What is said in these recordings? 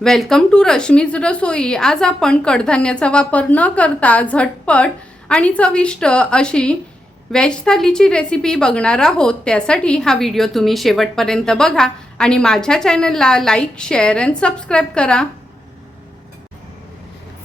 Welcome to Rashmi's रसोई। आज आपण कडधान्याचा वापर न करता झटपट आणि चविष्ट अशी व्हेज थालीची रेसिपी बघणार आहोत। त्यासाठी हा व्हिडिओ तुम्ही शेवटपर्यंत बघा आणि माझ्या चॅनलला लाईक, शेअर अँड सबस्क्राईब करा।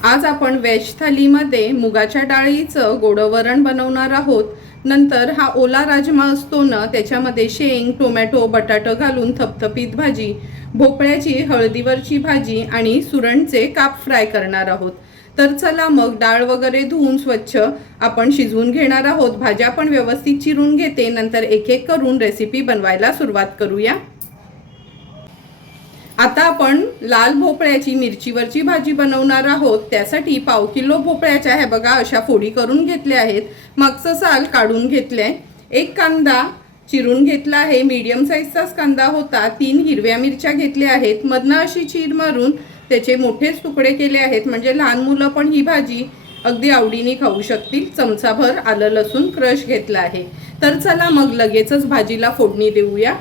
आज आपण व्हेज थालीमध्ये मुगाच्या डाळीचं गोडं वरण बनवणार आहोत। नंतर हा ओला राजमा असतो ना, त्याच्यामध्ये शेंग, टोमॅटो, बटाटा घालून थपथपीत भाजी, भोपळ्याची हळदीवरची भाजी आणि सुरणचे काप फ्राय करणार आहोत। तर चला मग डाळ वगैरे धुवून स्वच्छ आपण शिजवून घेणार आहोत। भाज्या पण व्यवस्थित चिरून घेते, नंतर एक एक करून रेसिपी बनवायला सुरुवात करूया। आता आपण लाल भोपळ्याची मिरचीवरची भाजी बनवणार आहोत। त्यासाठी पाव किलो भोपळ्याच्या हे बघा अशा फोडी करून घेतल्या आहेत। मागचं साल काढून घेतले। एक कांदा चिरून घेतला आहे, मीडियम साईजचाच कांदा होता। 3 हिरव्या मिरच्या घेतल्या आहेत, मधनं अशी चीर मारून त्याचे मोठेच तुकडे केले आहेत, म्हणजे लहान मुलं पण ही भाजी अगदी आवडीने खाऊ शकतील। चमचाभर आलं लसूण क्रश घेतला आहे। तर चला मग लगेचच भाजीला फोडणी देऊया।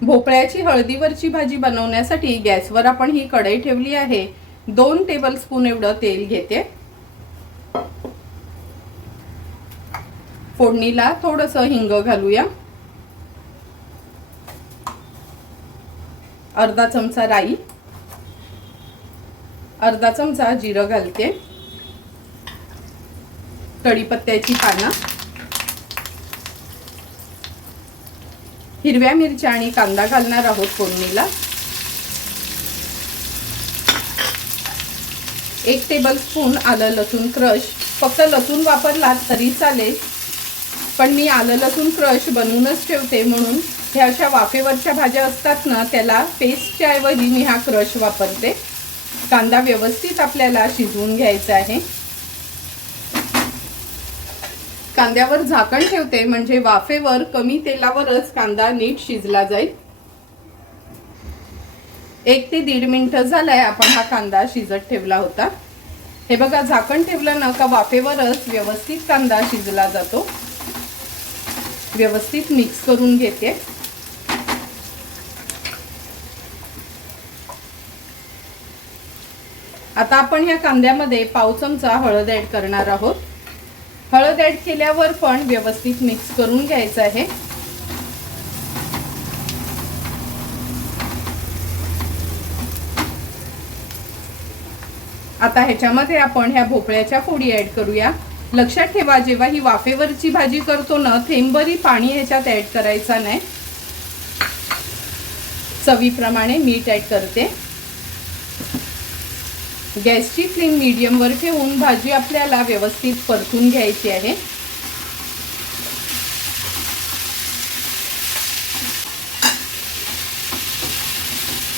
भोपळ्याची हळदीवरची भाजी बनवण्यासाठी गॅसवर आपण ही कढई ठेवली आहे। 2 टेबलस्पून एवढं तेल घेते। फोडणीला थोडंसं हिंग घालूया, अर्धा चमचा राई, अर्धा चमचा जिरं घालते, कढीपत्त्याची पानं, हिरव्या मिरच्या आणि कांदा घालणार आहोत फोडणीला। 1 टेबलस्पून आलं लसूण क्रश, फक्त लसूण वापरलात तरी चालेल, पण मी आलं लसूण क्रश बनवूनच ठेवते, म्हणून ह्या अशा वाफेवरच्या भाज्या असतात ना, त्याला पेस्टच्या ऐवजी मी हा क्रश वापरते। कांदा व्यवस्थित आपल्याला शिजवून घ्यायचा आहे। कांद्यावर झाकण ठेवते, म्हणजे वाफेवर कमी तेलावरच कांदा नीट शिजला जाईल। 1 ते 1.5 मिनिटं झालाय आपण हा कांदा शिजत ठेवला होता। हे बघा, झाकण ठेवलं ना का वाफेवरच व्यवस्थित कांदा शिजला जातो। व्यवस्थित मिक्स करून घेते। आता आपण ह्या कांद्यामध्ये पाव चमचा हळद ऍड करणार आहोत। हळद ऍड केल्यावर पण व्यवस्थित मिक्स करून घ्यायचं आहे। आता ह्याच्यामध्ये आपण ह्या भोपळ्याच्या फोडी ऍड करूया। लक्षात ठेवा, जेव्हा ही वाफेवरची भाजी करतो ना, थेंबरी पाणी ह्याच्यात ऍड करायचा नाही। चवीप्रमाणे मीठ ऍड करते। गॅसची फ्लेम मीडियम वर ठेवून भाजी आपल्याला व्यवस्थित परतून घ्यायची आहे।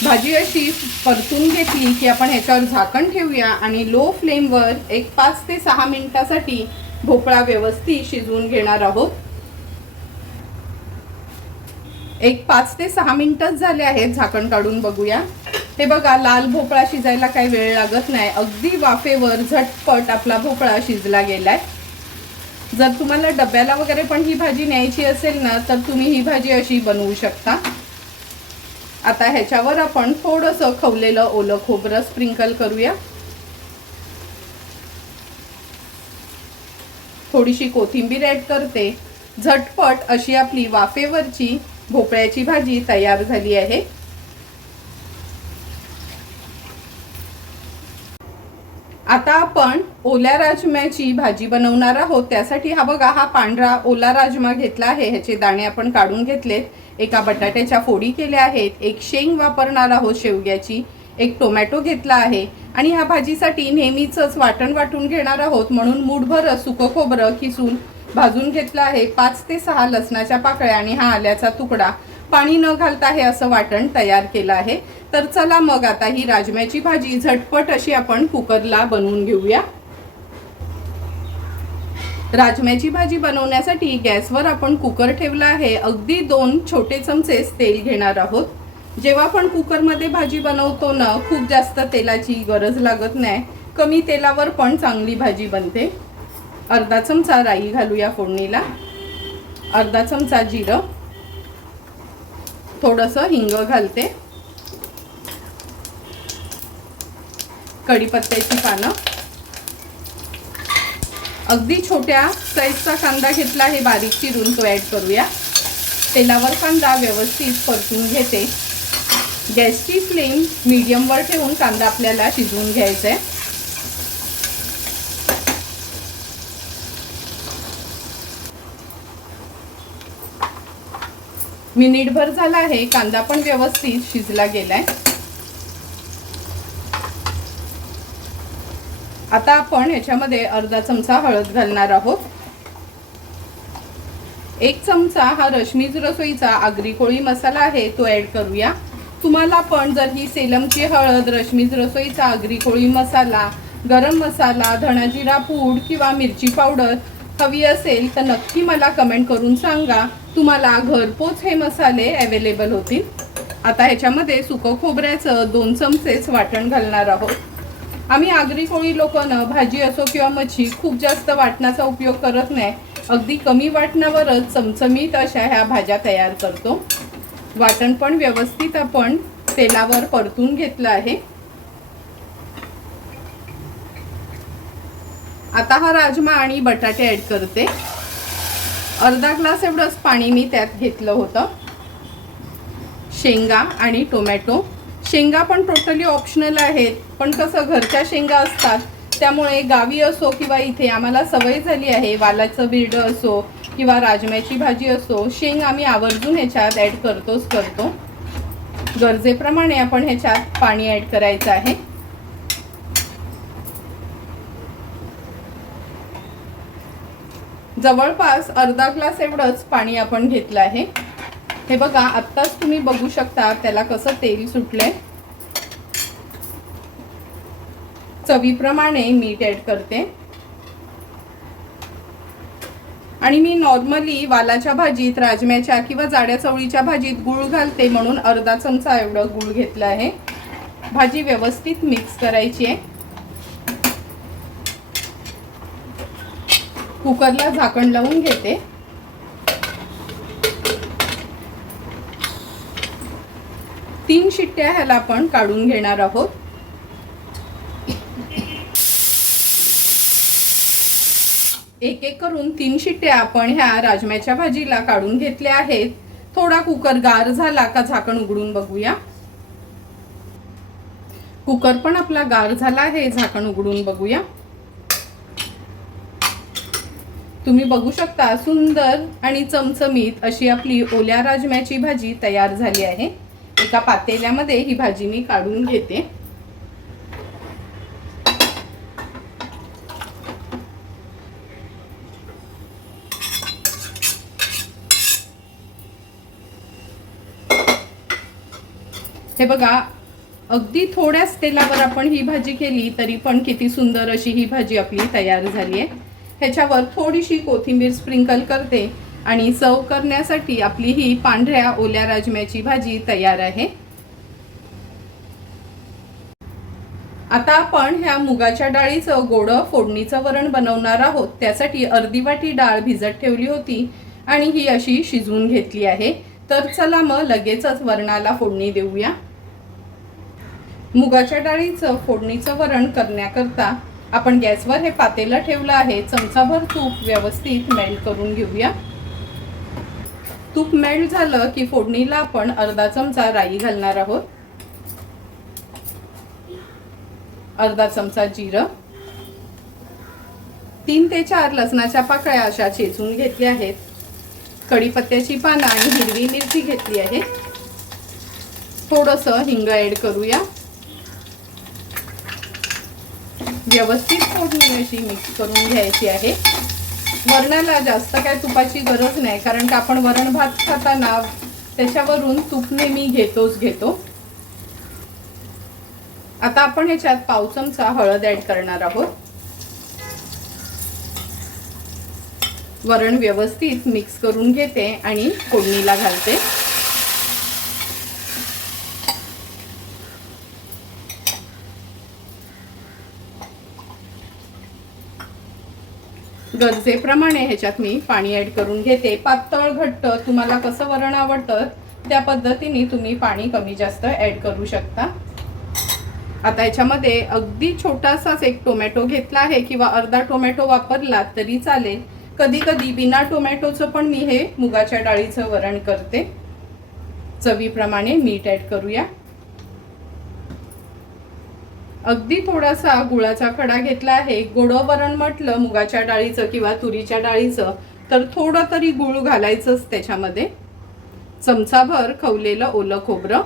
भाजी अशी परतून घेतली की आपण ह्याच्यावर झाकण ठेवूया आणि लो फ्लेमवर एक 5 ते 6 मिनिटांसाठी भोपळा व्यवस्थित शिजवून घेणार आहोत। एक 5 ते 6 मिनिटं झाले आहेत, झाकण काढून बघूया। हे बघा, लाल भोपळा शिजायला काही वेळ लागत नाही, अगदी वाफेवर झटपट आपला भोपळा शिजला गेलाय। जर तुम्हाला डब्याला वगैरे पण ही भाजी न्यायची असेल ना, तर तुम्ही ही भाजी अशी बनवू शकता। आता ह्याच्यावर आपण थोडंसं खवलेलं ओलं खोबरं स्प्रिंकल करूया। थोडीशी कोथिंबीर ऍड करते। झटपट अशी आपली वाफेवरची भोपळ्याची भाजी तयार झाली आहे। आता आपण ओल्या राजम्याची भाजी बनवणार आहोत। त्यासाठी हा बघा, हा पांढरा ओला राजमा घेतला आहे, ह्याचे दाणे आपण काढून घेतलेत। एका बटाट्याच्या फोडी केल्या आहेत, एक शेंग वापरणार आहोत शेवग्याची, एक टोमॅटो घेतला आहे आणि ह्या भाजीसाठी नेहमीचंच वाटण वाटून घेणार आहोत, म्हणून मूठभर सुकं खोबरं किसून भाजून घेतलं आहे। 5 ते 6 लसणाच्या पाकळ्या आणि हा आल्याचा तुकडा, पाणी न घालता हे असं वाटण तयार केलं आहे। तर चला मग आता ही राजम्याची भाजी झटपट अशी आपण कुकरला बनवून घेऊया। राजम्याची भाजी बनवण्यासाठी गॅसवर आपण कुकर ठेवला आहे। अगदी 2 छोटे चमचे तेल घेणार आहोत। जेव्हा आपण कुकरमध्ये भाजी बनवतो ना, खूप जास्त तेलाची गरज लागत नाही, कमी तेलावर पण चांगली भाजी बनते। अर्धा चमचा राई घालूया फोडणीला, अर्धा चमचा जिरं, थोडंसं हिंग घालते, कढीपत्त्याची पानं, अगदी छोट्या साईजचा कांदा घेतला आहे बारीक चिरून, तो ॲड करूया। तेलावर कांदा व्यवस्थित परतून घेते। गॅसची फ्लेम मीडियमवर ठेवून कांदा आपल्याला शिजवून घ्यायचा आहे। मिनिटभर झाला आहे, कांदा पण व्यवस्थित शिजला गेलाय। आता आपण याच्यामध्ये अर्धा चमचा हळद घालणार आहोत। 1 चमचा हा रश्मीज रसोईचा आगरी कोळी मसाला आहे, तो ॲड करूया। तुम्हाला पण जर ही सेलमची हळद, रश्मीज रसोईचा आगरी कोळी मसाला, गरम मसाला, धना जिरा पूड किंवा मिरची पावडर हवी असेल तर नक्की मला कमेंट करून सांगा। तुम्हाला घरपोच हे मसाले अवेलेबल होतील। आता ह्याच्यामध्ये सुकं खोबऱ्याचं 2 चमचेच वाटण घालणार आहोत। आम्ही आगरी कोळी लोकांना भाजी असो किंवा मच्छी खूप जास्त वाटणाचा उपयोग करत नाही, अगदी कमी वाटणावरच चमचमीत अशा ह्या भाज्या तयार करतो। वाटण पण व्यवस्थित आपण तेलावर परतून घेतलं आहे। आता हा राजमा आणि बटाटे ॲड करते। अर्धा ग्लास एवढंच पाणी मी त्यात घेतलं होतं। शेंगा आणि टोमॅटो, शेंगा पण टोटली ऑप्शनल आहेत, पण कसं घरच्या शेंगा असतात त्यामुळे गावी असो किंवा इथे आम्हाला सवय झाली आहे, वालाचं बिरड असो किंवा राजम्याची भाजी असो, शेंग आम्ही आवर्जून ह्याच्यात ॲड करतो। गरजेप्रमाणे आपण ह्याच्यात पाणी ॲड करायचं आहे। जवळपास अर्धा ग्लास एवढंच पाणी आपण घेतलं आहे। हे बघा, आत्ताच तुम्ही बघू शकता त्याला कसं तेल सुटलंय। चवीप्रमाणे मीठ ॲड करते आणि मी नॉर्मली वालाच्या भाजीत, राजम्याच्या किंवा जाड्या चवळीच्या भाजीत गूळ घालते, म्हणून अर्धा चमचा एवढं गूळ घेतलं आहे। भाजी व्यवस्थित मिक्स करायची आहे। कुकरला झाकण लावून घेते। तीन शिट्ट्या ह्याला आपण काढून घेणार आहोत। एक एक करून 3 शिट्ट्या आपण ह्या राजम्याच्या भाजीला काढून घेतल्या आहेत। थोडा कुकर गार झाला का झाकण उघडून बघूया। कुकर पण आपला गार झाला आहे, झाकण उघडून बघूया। तुम्ही बघू शकता सुंदर आणि चमचमीत अशी आपली ओल्या राजम्याची भाजी तयार झाली आहे। एका पातेल्यामध्ये ही भाजी मी काढून घेते। हे बघा, अगदी थोड्याच तेलावर आपण ही भाजी केली तरी पण किती सुंदर अशी ही भाजी आपली तयार झाली आहे। ह्याच्यावर थोडीशी कोथिंबीर स्प्रिंकल करते आणि सर्व करण्यासाठी आपली ही पांढऱ्या ओल्या राजम्याची भाजी तयार आहे। आता आपण ह्या मुगाच्या डाळीचं गोडं फोडणीचं वरण बनवणार आहोत। त्यासाठी अर्धी वाटी डाळ भिजत ठेवली होती आणि ही अशी शिजवून घेतली आहे। तर चला मग लगेचच वरणाला फोडणी देऊया। मुगाच्या डाळीचं फोडणीचं वरण करण्याकरता आपण गॅसवर हे पातेलं ठेवलं आहे। चमचाभर तूप व्यवस्थित मेल्ट करून घेऊया। तूप मेल्ट झालं की फोडणीला आपण अर्धा चमचा राई घालणार आहोत, अर्धा चमचा जिरं, 3 ते 4 लसणाच्या पाकळ्या अशा चेचून घेतल्या आहेत, कढीपत्त्याची पानं आणि हिरवी मिरची घेतली आहे, थोडंसं हिंग ॲड करूया। व्यवस्थित फोडणी अशी मिक्स करून घ्यायची आहे। वरणाला जास्त काय तुपाची गरज नाही, कारण की आपण वरण भात खाताना त्याच्यावरून तूप नेहमी घेतो। आता आपण ह्याच्यात पाव चमचा हळद ॲड करणार आहोत। वरण व्यवस्थित मिक्स करून घेते आणि फोडणीला घालते। गरजेप्रमाणे ह्याच्यात मी पाणी ॲड करून घेते। पातळ घट्ट तुम्हाला कसं वरण आवडतं त्या पद्धतीने तुम्ही पाणी कमी जास्त ॲड करू शकता। आता याच्यामध्ये अगदी छोटासाच एक टोमॅटो घेतला आहे किंवा अर्धा टोमॅटो वापरला तरी चालेल. कधी कधी बिना टोमॅटोचं पण मी हे मुगाच्या डाळीचं वरण करते. चवीप्रमाणे मीठ ॲड करूया. अगदी थोडासा गुळाचा खडा घेतला आहे. गोड वरण म्हटलं मुगाच्या डाळीचं किंवा तुरीच्या डाळीचं तर थोडं तरी गुळ घालायचंच त्याच्यामध्ये. चमचाभर खवलेलं ओलं खोबरं.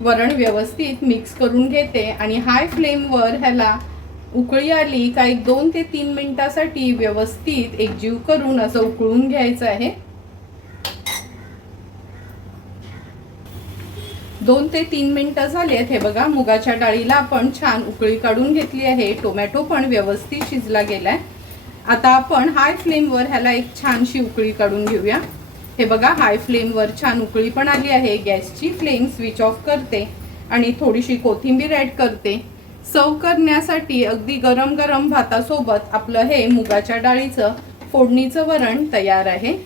वरण व्यवस्थित मिक्स करून घेते आणि हाय फ्लेमवर ह्याला उकळी आली का एक 2 ते 3 मिनिटासाठी व्यवस्थित एकजीव करून असं उकळून घ्यायचं आहे. 2 ते 3 मिनिटं झालेत. हे बघा मुगाच्या डाळीला आपण छान उकळी काढून घेतली आहे. टोमॅटो पण व्यवस्थित शिजला गेलाय. आता आपण हाय फ्लेमवर ह्याला एक छानशी उकळी काढून घेऊया. हे बघा हाय फ्लेमवर छान उकळी पण आली आहे. गॅसची फ्लेम स्विच ऑफ करते आणि थोडीशी कोथिंबीर ॲड करते. सर्व करण्यासाठी अगदी गरम गरम भातासोबत आपलं हे मुगाच्या डाळीचं फोडणीचं वरण तयार आहे.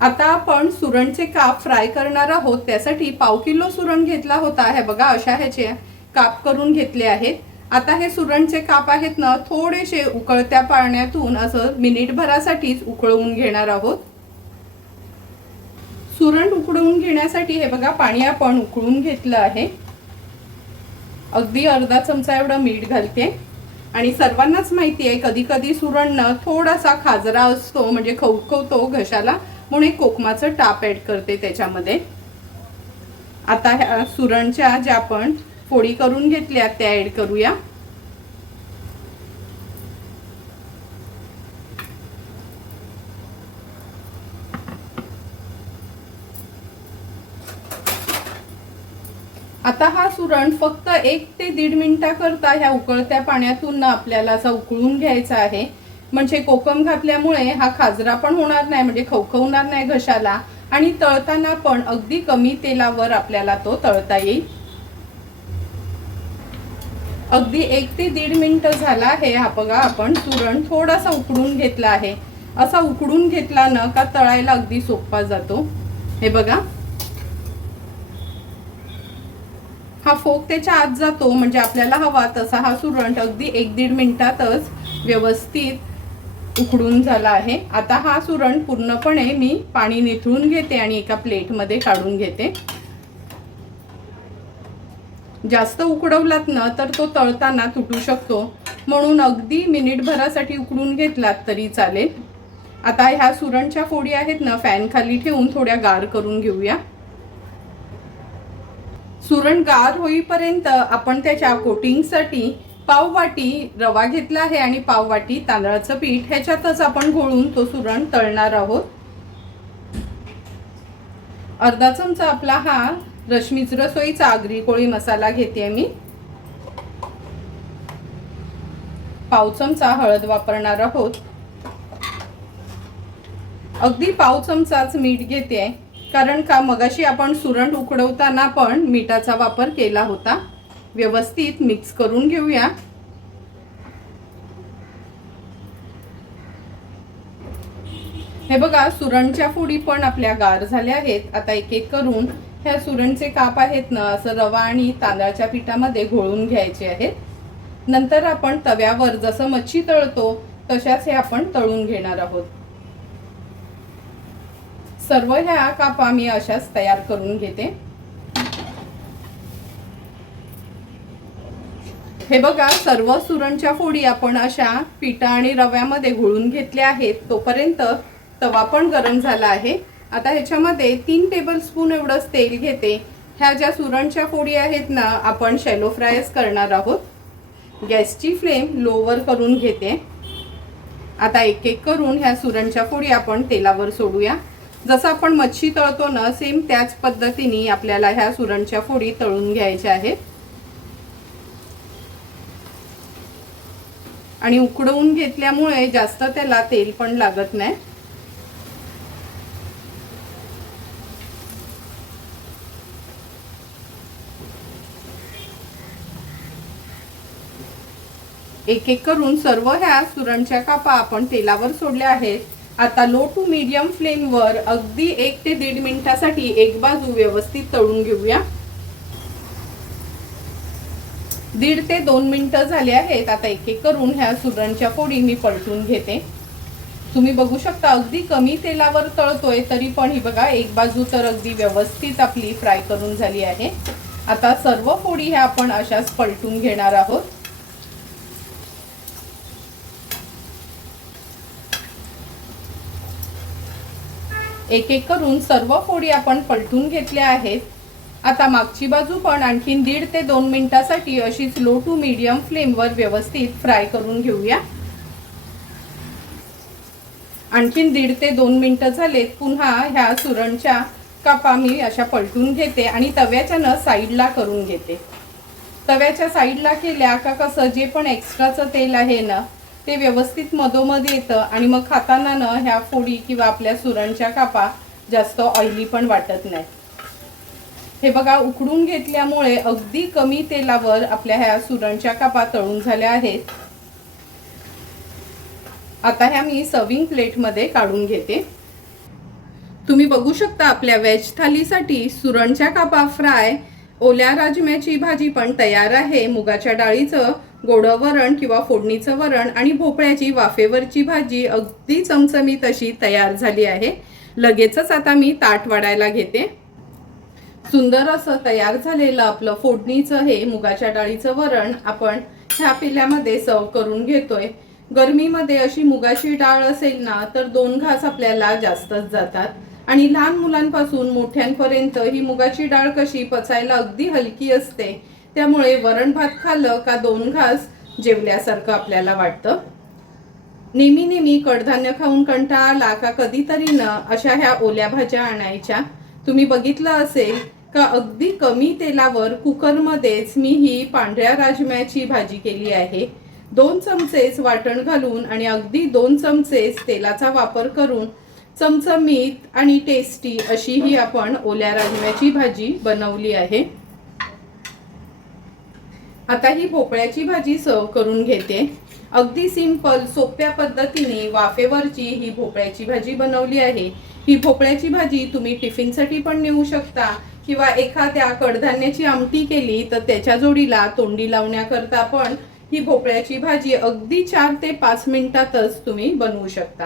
आता आपण सुरणचे काप फ्राय करणार आहोत. त्यासाठी 1/2 किलो सुरण घेतला होता. हे बघा अशा ह्याचे काप करून घेतले आहेत. आता हे सुरणचे काप आहेत ना थोडेसे उकळत्या पाण्यातून असं मिनिटभरासाठीच उकळवून घेणार आहोत. सुरण उकळवून घेण्यासाठी हे बघा पाणी आपण उकळून घेतलं आहे. अगदी अर्धा चमचा एवढं मीठ घालते. आणि सर्वांनाच माहिती आहे कधी कधी सुरण थोडासा खाजरा असतो म्हणजे खवखवतो घशाला, म्हणून एक कोकमाचं टाप ॲड करते त्याच्यामध्ये. आता ह्या सुरणच्या ज्या आपण फोडी करून घेतल्या त्या ॲड करूया. आता हा सुरण फक्त 1 ते 1.5 मिनिटाकरता ह्या उकळत्या पाण्यातून आपल्याला असा उकळून घ्यायचा आहे. म्हणजे कोकम घातल्यामुळे हा खाजरा पण होणार नाही म्हणजे खवखवणार नाही घशाला आणि तळताना पण अगदी कमी तेलावर आपल्याला तो तळता येईल. अगदी 1 ते 1.5 मिनिट झाला आहे. हा बघा आपण सुरण थोडासा उकडून घेतला आहे. असा उकडून घेतला ना का तळायला अगदी सोपा जातो. हे बघा हा फोक त्याच्या आत जातो म्हणजे आपल्याला हवा तसा हा सुरण अगदी 1-1.5 मिनिटातच व्यवस्थित उकडून झाला आहे. आता हा सुरण पूर्णपणे मी पाणी निथळून घेते आणि एका प्लेटमध्ये काढून घेते. जास्त उकडवलात ना तर तो तळताना तुटू शकतो, म्हणून अगदी मिनिटभरासाठी उकडून घेतलात तरी चालेल. आता ह्या सुरणच्या फोडी आहेत ना फॅन खाली ठेवून थोड्या गार करून घेऊया. सुरण गार होईपर्यंत आपण त्याच्या कोटिंगसाठी 1/2 वाटी रवा घेतला आहे आणि 1/2 वाटी तांदळाचं पीठ ह्याच्यातच आपण घोळून तो सुरण तळणार आहोत. अर्धा चमचा आपला हा रश्मीच रसोईचा आगरी कोळी मसाला घेते मी. 1/2 चमचा हळद वापरणार आहोत. अगदी 1/2 चमचाच मीठ घेते कारण का मगाशी आपण सुरण उकडवताना पण मिठाचा वापर केला होता. व्यवस्थित मिक्स करून घेऊया. हे बघा सुरणच्या फोडी पण आपल्या गार झाल्या आहेत. आता एक एक करून ह्या सुरणचे काप आहेत ना असं रवा आणि तांदळाच्या पिठामध्ये घोळून घ्यायचे आहेत. नंतर आपण तव्यावर जसं मच्छी तळतो तशाच हे आपण तळून घेणार आहोत. सर्व ह्या कापा मी अशाच तयार करून घेते. हे बघा सर्व सुरणच्या फोडी आपण अशा पिठा आणि रव्यामध्ये घोळून घेतल्या आहेत. तोपर्यंत तवा पण गरम झाला आहे. आता ह्याच्यामध्ये 3 टेबलस्पून एवढंच तेल घेते. ह्या ज्या सुरणच्या फोडी आहेत ना आपण शॅलो फ्रायच करणार आहोत. गॅसची फ्लेम लोवर करून घेते. आता एक एक करून ह्या सुरणच्या फोडी आपण तेलावर सोडूया. जसं आपण मच्छी तळतो ना सेम त्याच पद्धतीने आपल्याला ह्या सुरणच्या फोडी तळून घ्यायच्या आहेत. आणि उकडवून घेतल्यामुळे जास्त त्याला तेल पण लागत नाही. एक एक करून सर्व ह्या सुरणच्या कापा आपण तेलावर सोडल्या आहेत. आता लो टू मीडियम फ्लेमवर अगदी 1 ते 1.5 मिनिटासाठी एक बाजू व्यवस्थित तळून घेऊया। 1.5 ते 2 मिनिटं झाले आहेत। आता एक एक करून ह्या सुरणच्या फोडी मी पलटून घेते। तुम्ही बघू शकता अगदी कमी तेलावर तळतोय तरी पण ही बघा एक बाजू तर अगदी व्यवस्थित आपली फ्राय करून झाली आहे। आता सर्व फोडी ह्या आपण अशाच पलटून घेणार आहोत। एक एक करून सर्व फोडी आपण पलटून घेतल्या आहेत। आता मागची बाजू पण आणखीन 1.5 ते 2 मिनिटासाठी अशीच लो टू मीडियम फ्लेमवर व्यवस्थित फ्राय करून घेऊया। आणखीन 1.5 ते 2 मिनिटं झालेत। पुन्हा ह्या सुरणच्या कापा मी अशा पलटून घेते आणि तव्याच्या साईडला करून घेते। तव्याच्या साईडला केल्या का कसं जे पण एक्स्ट्राचं तेल आहे ना ते व्यवस्थित मधोमध येतं आणि मग खाताना ना ह्या फोडी किंवा आपल्या सुरणच्या कापा जास्त ऑइली पण वाटत नाही। हे बघा उकडून घेतल्यामुळे अगदी कमी तेलावर आपल्या ह्या सुरणच्या कापा तळून झाल्या आहेत। आता ह्या मी सर्विंग प्लेटमध्ये काढून घेते। तुम्ही बघू शकता आपल्या वेज थालीसाठी सुरणच्या कापा फ्राय, ओल्या राजम्याची भाजी पण तयार आहे, मुगाच्या डाळीचं गोडं वरण किंवा फोडणीचं वरण आणि भोपळ्याची वाफेवरची भाजी अगदी चमचमीत अशी तयार झाली आहे। लगेचच आता मी ताट वाढायला घेते। सुंदर असं तयार झालेलं आपलं फोडणीचं हे मुगाच्या डाळीचं वरण आपण ह्या पिल्यामध्ये सर्व करून घेतोय। गरमीमध्ये अशी मुगाची डाळ असेल ना तर 2 घास आपल्याला जास्तच जातात आणि लहान मुलांपासून मोठ्यांपर्यंत ही मुगाची डाळ कशी पचायला अगदी हलकी असते, त्यामुळे वरण भात खाल्लं का 2 घास जेवल्यासारखं आपल्याला वाटतं। नेहमी कडधान्य खाऊन कंटाळा आला का कधीतरी न अशा ह्या ओल्या भाज्या आणायच्या। तुम्ही बघितलं असेल का अगदी कमी तेलावर कुकरमध्येच मी ही पांढऱ्या राजम्याची भाजी केली आहे। 2 चमचेच वाटण घालून आणि अगदी 2 चमचेच तेलाचा वापर करून चमचमीत आणि टेस्टी अशी ही आपण ओल्या राजम्याची भाजी बनवली आहे। आता ही भोपळ्याची भाजी सर्व करून घेते। अगदी सिंपल सोप्या पद्धतीने वाफेवरची ही भोपळ्याची भाजी बनवली आहे। ही भोपळ्याची भाजी तुम्ही टिफिनसाठी पण नेऊ शकता किंवा एखाद्या कडधान्याची आमटी केली तर त्याच्या जोडीला तोंडी लावण्याकरता पण ही भोपळ्याची भाजी अगदी 4 ते 5 मिनिटातच तुम्ही बनवू शकता।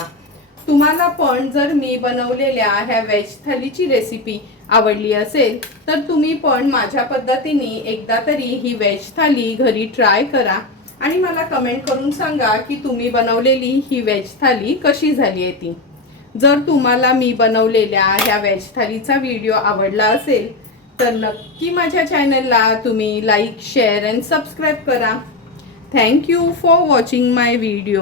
तुम्हाला पण जर मी बनवलेल्या ह्या वेज थालीची रेसिपी आवडली असेल तर तुम्ही पण माझ्या पद्धतीने एकदा तरी ही वेज थाली घरी ट्राय करा आणि मला कमेंट करून सांगा की तुम्ही बनवलेली ही वेज थाली कशी झाली आहे ती। जर तुम्हाला मी बनवलेल्या ह्या वेज थालीचा व्हिडिओ आवडला असेल तर नक्की माझ्या चॅनलला तुम्ही लाईक, शेअर अँड सबस्क्राईब करा। Thank you for watching my video.